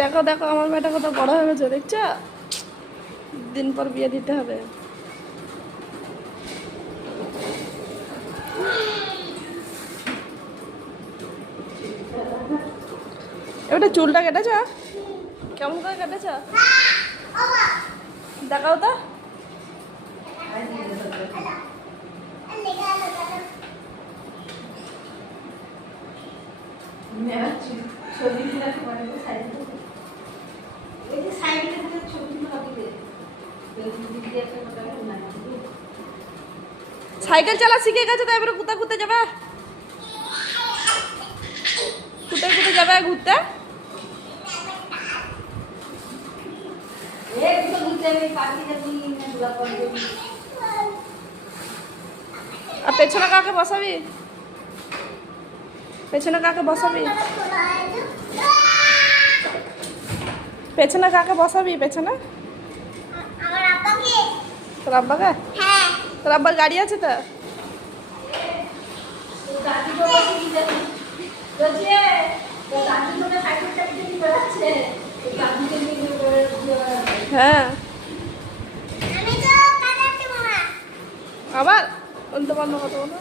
দেখো দেখো আমার মেয়েটা কত বড় হয়ে গেছে, দেখছো? দিন পর বিয়ে দিতে হবে। এবারে চুলটা কেটেছ? কেমন করে কেটেছ দেখাও তো। সাইকেল চালা শিখে গেছে তো এবারে কোথায় ঘুরতে যাবে? কোথায় কোথায় যাবে ঘুরতে? আর পেছনে কাকে বসাবি? পেছনে কাকে বসাবি? পেছনে কাকে বসাবি? পেছনে তোর আব্বাকে? তোর আব্বার গাড়ি আছে তো? হ্যাঁ আবার বলতে পারলো কত বলো।